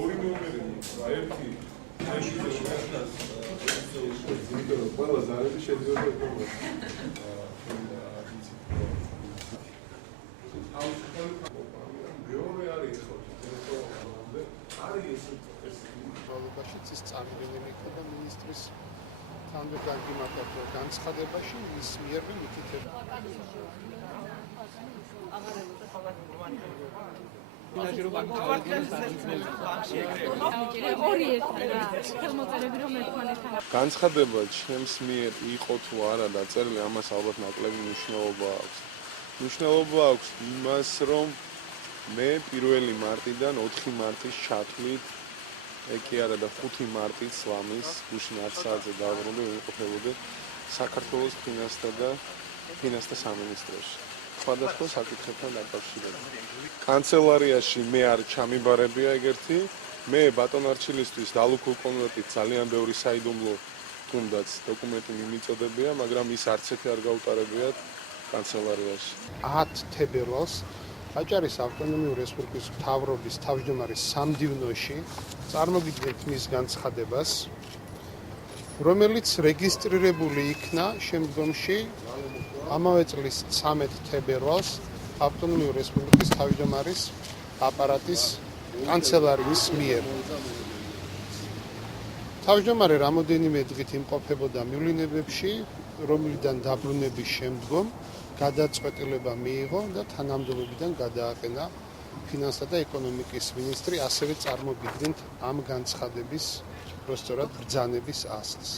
ორი ნომერი, ერთი ყველა ზარები შედიოდა ის წარდგენილი იქნება მინისტრის თანამდებობიდან განცხადებაში ის მიერ მითითება. განცხადება ჩემს მიერ იყო თუ არა დაწერილი, ამას ალბათ ნაკლები მნიშვნელობა აქვს. მნიშვნელობა აქვს იმას, რომ მე 1 მარტიდან 4 მარტის ჩათვლით ეკი არა და 5 მარტის ლამის გუშინ 10 საათზე დაბრუნდი ვიმყოფებოდი საქართველოს ფინანსთა სამინისტროში. სხვადასხვა საკითხებთან დაკავშირებით. კანცელარიაში მე არ ჩამიბარებია ეგერთი, მე ბატონ არჩილისთვის დალუქულ კონვერტით ძალიან ბევრი საიდუმლო თუნდაც დოკუმენტი მიმიწოდებია, მაგრამ ის არც ერთი არ გაუტარებიათ კანცელარიაში. 10 თებერვალს აჭარის ავტონომიური რესპუბლიკის მთავრობის თავმჯდომარის სამდივნოში წარმოგიდგენთ მის განცხადებას, რომელიც რეგისტრირებული იქნა შემდგომში ამავე წლის 13 თებერვალს ავტონომიური რესპუბლიკის თავმჯდომარის აპარატის კანცელარიის მიერ. თავმჯდომარე რამოდენიმე დღით იმყოფებოდა მივლინებებში, რომლიდან დაბრუნების შემდგომ გადაწყვეტილება მიიღო და თანამდებობიდან გადააყენა ფინანსთა და ეკონომიკის მინისტრი, ასევე წარმოგიდგენთ ამ განცხადების როსტურად ბრძანების ასლს.